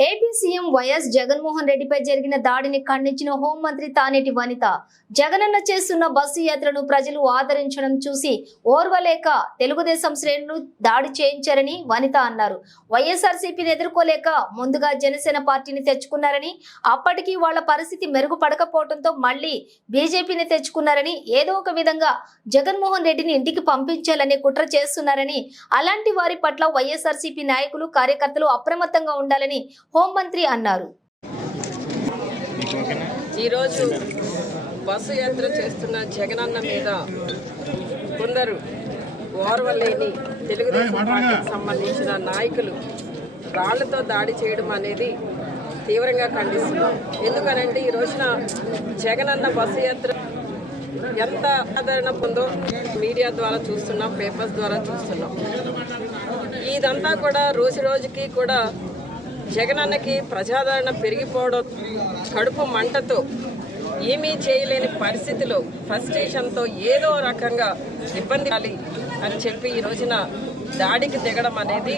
AP CM YS Jaganmohan రెడ్డిపై జరిగిన దాడిని ఖండించిన హోంమంత్రి తానేటి వనిత జగనన్న చేస్తున్న బస్సు యాత్రను ప్రజలు ఆదరించడం చూసి ఓర్వలేక తెలుగుదేశం శ్రేణులు దాడి చేయించారని వనిత అన్నారు. వైఎస్ఆర్సీపీని ఎదుర్కోలేక ముందుగా జనసేన పార్టీని తెచ్చుకున్నారని అప్పటికి వాళ్ళ పరిస్థితి మెరుగుపడకపోవడంతో మళ్ళీ బీజేపీని తెచ్చుకున్నారని ఏదో ఒక విధంగా జగన్మోహన్ రెడ్డిని ఇంటికి పంపించాలనే కుట్ర చేస్తున్నారని అలాంటి వారి పట్ల వైఎస్ఆర్సీపీ నాయకులు కార్యకర్తలు అప్రమత్తంగా ఉండాలని హోంమంత్రి అన్నారు. ఈరోజు బస్సు యాత్ర చేస్తున్న జగనన్న మీద కొందరు ఓర్వలేని తెలుగుదేశం పార్టీకి సంబంధించిన నాయకులు రాళ్ళతో దాడి చేయడం అనేది తీవ్రంగా ఖండిస్తున్నాం ఎందుకనంటే ఈ రోజున జగనన్న బస్సు యాత్ర ఎంత ఆదరణ పొందో మీడియా ద్వారా చూస్తున్నాం పేపర్స్ ద్వారా చూస్తున్నాం. ఇదంతా కూడా రోజు రోజుకి కూడా జగనన్నకి ప్రజాదరణ పెరిగిపోవడం కడుపు మంటతో ఏమీ చేయలేని పరిస్థితిలో ఫ్రస్ట్రేషన్తో ఏదో రకంగా ఇబ్బంది కాలి అని చెప్పి ఈ రోజున దాడికి దిగడం అనేది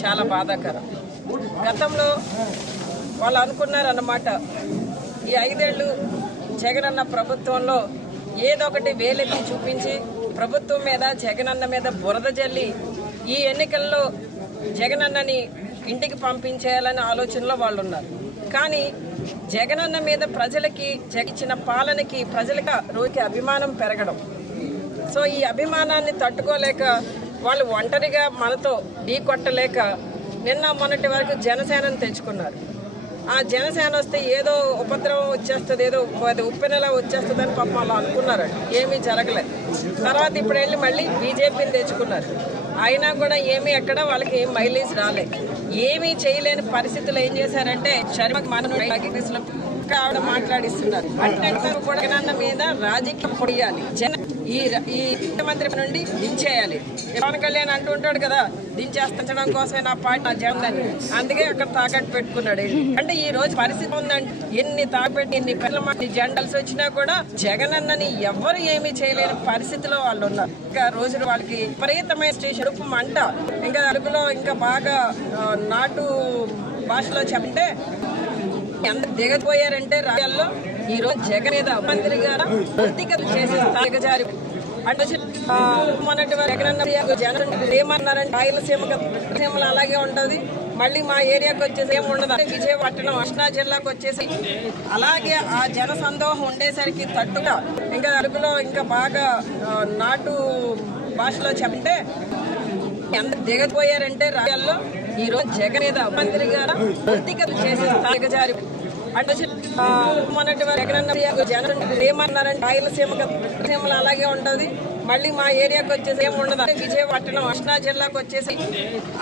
చాలా బాధాకరం. గతంలో వాళ్ళు అనుకున్నారన్నమాట ఈ ఐదేళ్ళు జగనన్న ప్రభుత్వంలో ఏదో ఒకటి వేలెత్తి చూపించి ప్రభుత్వం మీద జగనన్న మీద బురద జల్లి ఈ ఎన్నికల్లో జగనన్నని ఇంటికి పంపించేయాలనే ఆలోచనలో వాళ్ళు ఉన్నారు కానీ జగనన్న మీద ప్రజలకి జగిచ్చిన పాలనకి ప్రజలకి రోజుకి అభిమానం పెరగడం. సో ఈ అభిమానాన్ని తట్టుకోలేక వాళ్ళు ఒంటరిగా మనతో ఢీ కొట్టలేక నిన్న మొన్నటి వరకు జనసేనను తెచ్చుకున్నారు. ఆ జనసేన వస్తే ఏదో ఉపద్రవం వచ్చేస్తుంది ఏదో అది ఉప్పెనలా వచ్చేస్తుంది అని పాపం వాళ్ళు అనుకున్నారు ఏమీ జరగలేదు. తర్వాత ఇప్పుడు వెళ్ళి మళ్ళీ బీజేపీని తెచ్చుకున్నారు. అయినా కూడా ఏమి ఎక్కడ వాళ్ళకి ఏం మైలేజ్ రాలే ఏమీ చేయలేని పరిస్థితులు ఏం చేశారంటే శర్మ మన ఆవిడ మాట్లాడిస్తున్నారు. అంటే కూడా మీద రాజకీయం పొడియాలి. జన ఈ ఈ ముఖ్యమంత్రి నుండి దించేయాలి. పవన్ కళ్యాణ్ అంటూ ఉంటాడు కదా దించేస్తించడం కోసమే నా పార్టీ నా జగన్ అందుకే అక్కడ తాకట్టు పెట్టుకున్నాడు అంటే ఈ రోజు పరిస్థితి ఉందంటే ఎన్ని తాకపెట్టి ఎన్ని పిల్లల జెండల్స్ వచ్చినా కూడా జగన్ అన్నని ఎవ్వరు ఏమీ చేయలేని పరిస్థితిలో వాళ్ళు ఉన్నారు. ఇంకా రోజు వాళ్ళకి విపరీతమైన స్టేషన్ మంట. ఇంకా అరకులో ఇంకా బాగా నాటు భాషలో చెప్తే ఎంత దిగపోయారంటే రాజ్యాల్లో ఈ రోజు జగన్ మీద మంత్రి గారు వ్యక్తిగతం చేసే స్థాయికి అంటే వచ్చి, మొన్నటి వరకు జగనన్న జనం ఏమన్నారంటే రాయలసీమ సీమలు అలాగే ఉంటది. మళ్ళీ మా ఏరియాకి వచ్చేసి ఏమి ఉండదు. విజయపట్నం కృష్ణా జిల్లాకు వచ్చేసి అలాగే ఆ జన సందోహం ఉండేసరికి తట్టుగా ఇంకా అరకులో ఇంకా బాగా నాటు భాషలో చెప్తే ఎంత దిగపోయారంటే రాజ్యాల్లో ఈ రోజు జగన్ మీద మంత్రి గారు వ్యక్తిగతం చేసే స్థాయికి అంటే వచ్చి, మొన్నటి ఏమన్నారంటే రాయలసీమ సీమలు అలాగే ఉంటది. మళ్ళీ మా ఏరియాకి వచ్చేసి ఏం ఉండదు. విజయపట్నం కృష్ణా జిల్లాకు వచ్చేసి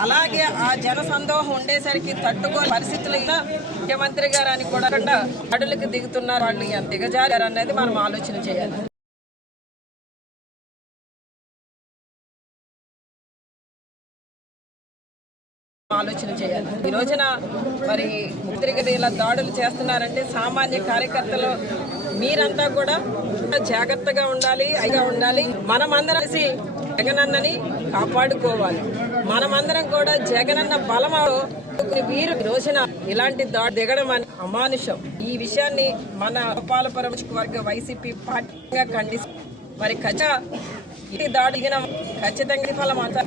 అలాగే ఆ జన సందోహం ఉండేసరికి తట్టుకోని పరిస్థితులు ఇలా ముఖ్యమంత్రి గారు అని కూడా అడులకి దిగుతున్నారు వాళ్ళు. ఎంత దిగజారు అనేది మనం ఆలోచన చేయాలి. ఆలోచన చేయాలి. ఈ రోజున మరి ముద్రికలు ఇలా దాడులు చేస్తున్నారంటే సామాన్య కార్యకర్తలు మీరంతా కూడా జాగ్రత్తగా ఉండాలి అయిగా ఉండాలి. మనమందరం కలిసి జగనన్నని కాపాడుకోవాలి. మనమందరం కూడా జగనన్న బలం వీరు రోజున ఇలాంటి దాడి దిగడం అని అమానుషం. ఈ విషయాన్ని మన గోపాలపురం వర్గ వైసీపీ పార్టీగా ఖండిస్తుంది మరి ఖచ్చ ఈ దాడి దిగిన ఖచ్చితంగా ఫలం అంతా